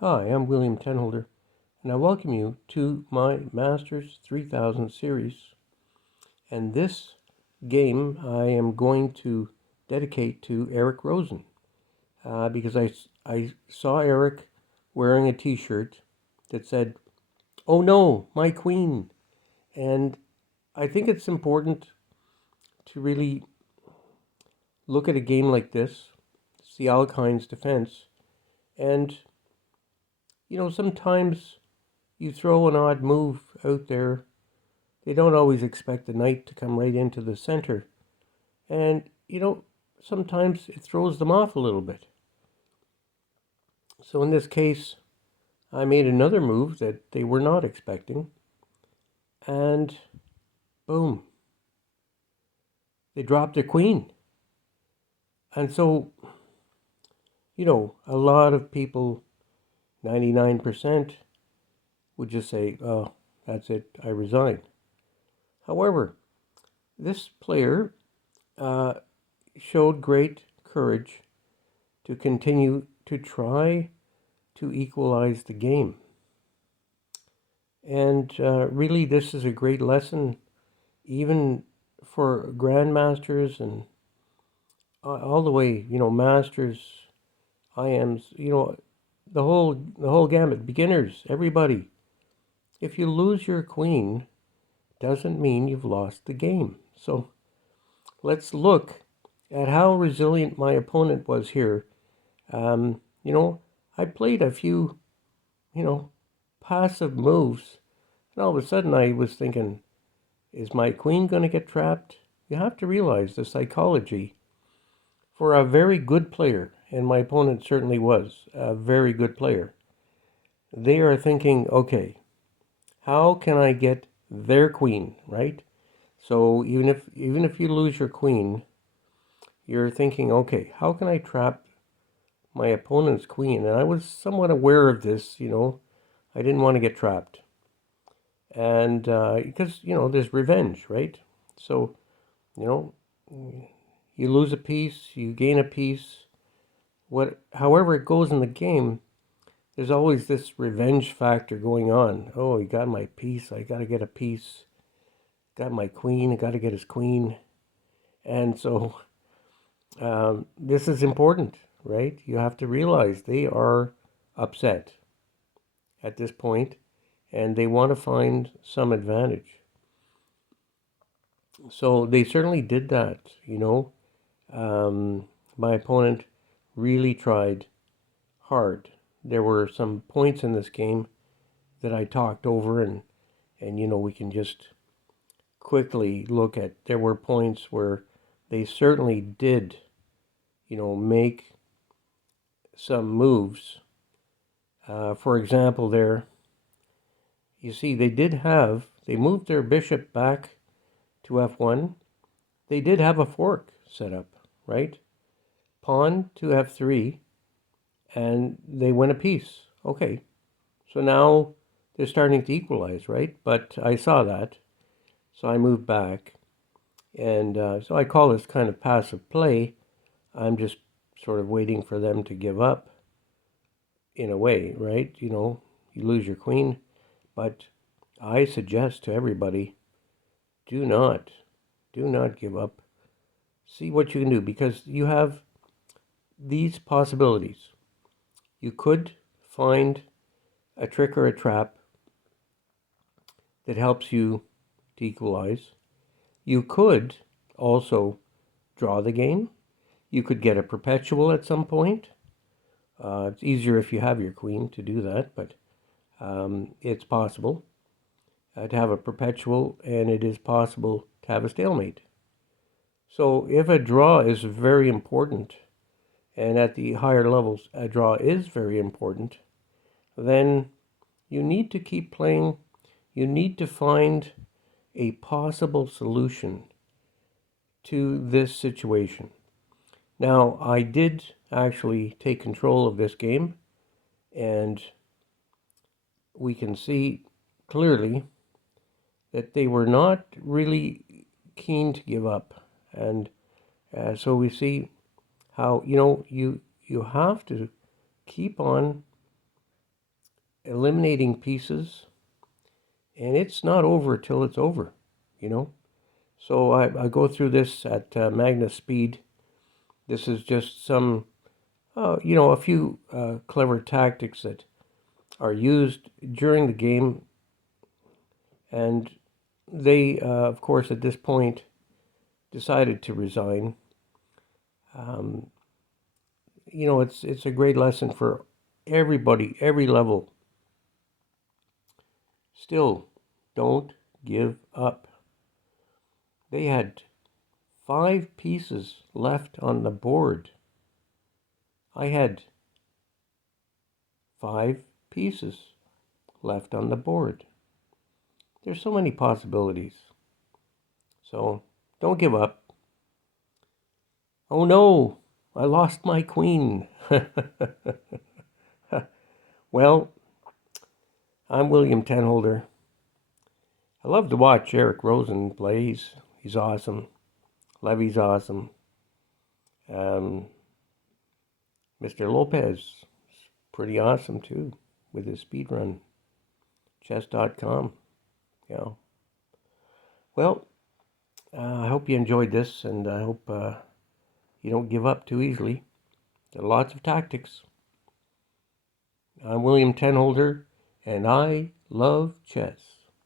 Hi, I'm William Tenholder, and I welcome you to my Masters 3000 series. And this game I am going to dedicate to Eric Rosen because I saw Eric wearing a t-shirt that said, "Oh no, my queen." And I think it's important to really look at a game like this, see Alekhines' defense, and sometimes you throw an odd move out there. They don't always expect the knight to come right into the center. And, sometimes it throws them off a little bit. So in this case, I made another move that they were not expecting. And boom, they dropped their queen. And so, a lot of people, 99%, would just say, "Oh, that's it, I resign." However, this player uh, showed great courage to continue to try to equalize the game. And really, this is a great lesson, even for grandmasters and all the way, masters, IMs, the whole gamut, beginners, everybody. If you lose your queen, doesn't mean you've lost the game. So let's look at how resilient my opponent was here. Um, you know, I played a few, you know, passive moves, and all of a sudden I was thinking, is my queen going to get trapped? You have to realize the psychology for a very good player, and my opponent certainly was a very good player. They are thinking, okay, how can I get their queen, right? So even if you lose your queen, you're thinking, okay, how can I trap my opponent's queen? And I was somewhat aware of this, I didn't want to get trapped. And because, there's revenge, right? So, you know, you lose a piece, you gain a piece. However it goes in the game, there's always this revenge factor going on. Oh, he got my piece, I got to get a piece. Got my queen, I got to get his queen. And so this is important, right? You have to realize they are upset at this point and they want to find some advantage. So they certainly did that, My opponent really tried hard. There were some points in this game that I talked over, and we can just quickly look at. There were points where they certainly did, make some moves. For example, there, you see, they moved their bishop back to f1. They did have a fork set up, right? Pawn to f3, and they win a piece. Okay, so now they're starting to equalize, right? But I saw that, so I moved back. And so I call this kind of passive play. I'm just sort of waiting for them to give up in a way, right? You lose your queen. But I suggest to everybody, do not, do not give up. See what you can do because you have these possibilities. You could find a trick or a trap that helps you to equalize. You could also draw the game. You could get a perpetual at some point. It's easier if you have your queen to do that, but it's possible to have a perpetual, and it is possible to have a stalemate. So if a draw is very important, and at the higher levels a draw is very important, then you need to keep playing. You need to find a possible solution to this situation. Now, I did actually take control of this game, and we can see clearly that they were not really keen to give up. And so we see how, you have to keep on eliminating pieces, and it's not over till it's over, you know. So I go through this at Magna speed. This is just some, a few clever tactics that are used during the game, and they, of course, at this point, decided to resign. Um, it's a great lesson for everybody, every level. Still, don't give up. They had 5 pieces left on the board. I had 5 pieces left on the board. There's so many possibilities. So don't give up. Oh no, I lost my queen. Well, I'm William Tenholder. I love to watch Eric Rosen play. He's awesome. Levy's awesome. Mr. Lopez is pretty awesome too with his speedrun. Chess.com. Yeah. Well, I hope you enjoyed this, and I hope you don't give up too easily. There are lots of tactics. I'm William Tenholder, and I love chess.